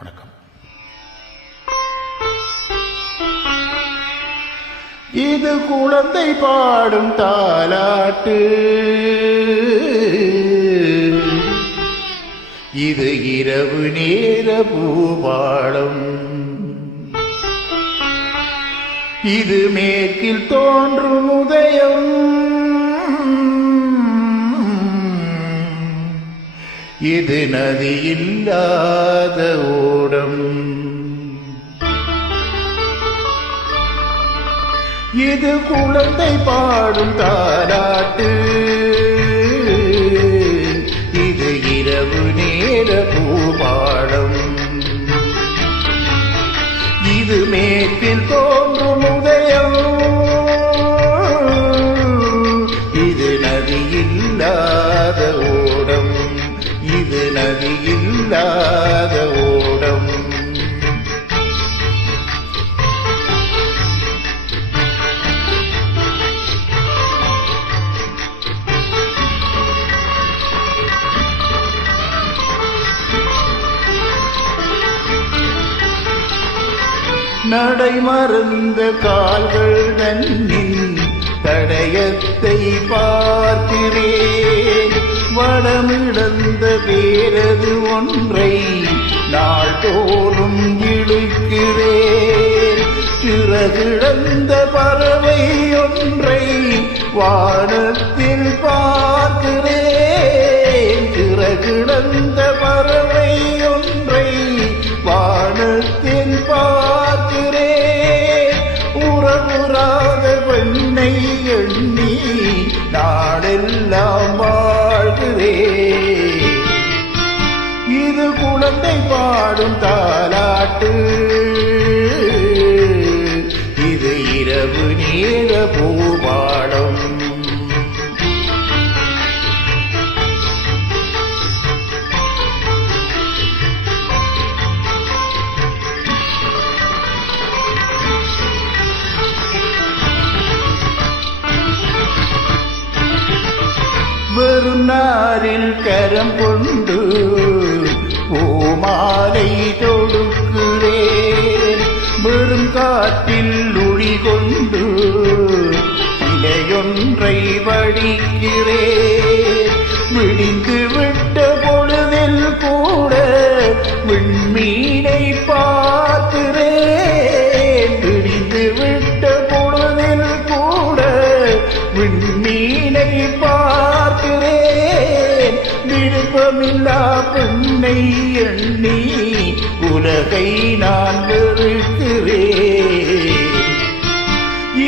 வணக்கம். இது குழந்தை பாடும் தாலாட்டு, இது இரவு நேர பூபாலம், இது மேற்கில் தோன்றும் உதயம், இது நதி இல்லாத ஓடம், இது குழந்தை பாடும் தாலாட்டு, இது இரவு நேர பூபாலம், இது மேற்கில் தோன்றும் உதயம், இது நதி இல்லாத ஓடம், இது நதி இல்லாத ஓடம். நடை மறந்த கால்கள் தன்னின் தடயத்தை பார்க்கிறேன், வடமிழந்த வேரது ஒன்றை நாள்தோறும் இழுக்கிறேன், சிறகிழந்த பறவை ஒன்றை வானத்தில் பார்க்கிறேன், சிறகிழந்த பறவை ஒன்றை வானத்தில் பார்க்கிறேன், உறவுறாத பெண்ணை எண்ணி நாடெல்லாம் வாழ்கிறேன், இது குழந்தை பாடும் தாலாட்டு, இது இரவு நேர பூபாலம். வெறும் நாரில் கரம் கொண்டு பூமாலை தொடுக்கிறேன், வெறும் காற்றில் ஒளி கொண்டு இலையொன்றை வடிக்கிறேன், விடிந்து விட்ட பொழுதில் கூட விண்மீனை பார்க்கிறேன், விடிந்து விட்ட பொழுதில் கூட விண்மீனை பார்க்கிறேன், விருப்பமில்லா பெண்ணை எண்ணி உலகை நான் வெறுக்கிறேன்,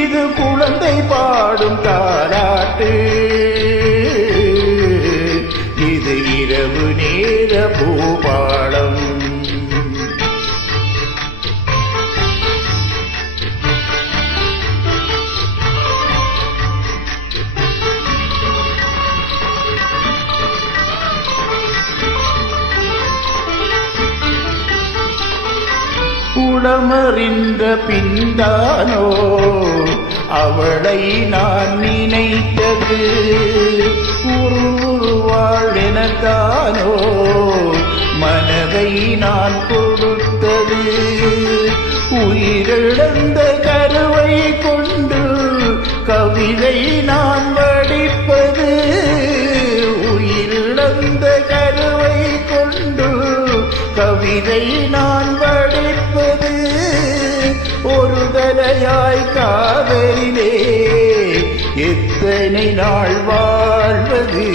இது குழந்தை பாடும் தாலாட்டு, இது இரவு நேர பூபாலம். உளமறிந்த பின்தானோ அவளை நான் நினைத்தது, உருவாள் எனத்தானோ மனதை நான் கொடுத்தது, உயிரிழந்த கருவை கொண்டு கவிதை நான் வடிப்பது, உயிரிழந்த கருவை கொண்டு கவிதை நான் வடிப்பது, ஒரு தலையாய் காதலிலே எத்தனை நாள் வாழ்வது,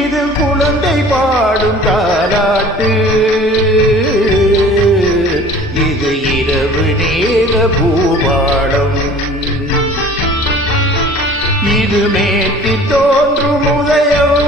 இது குழந்தை பாடும் தாலாட்டு, இது இரவு நேர பூபாலம், இது மேற்கில் தோன்றும் உதயம்,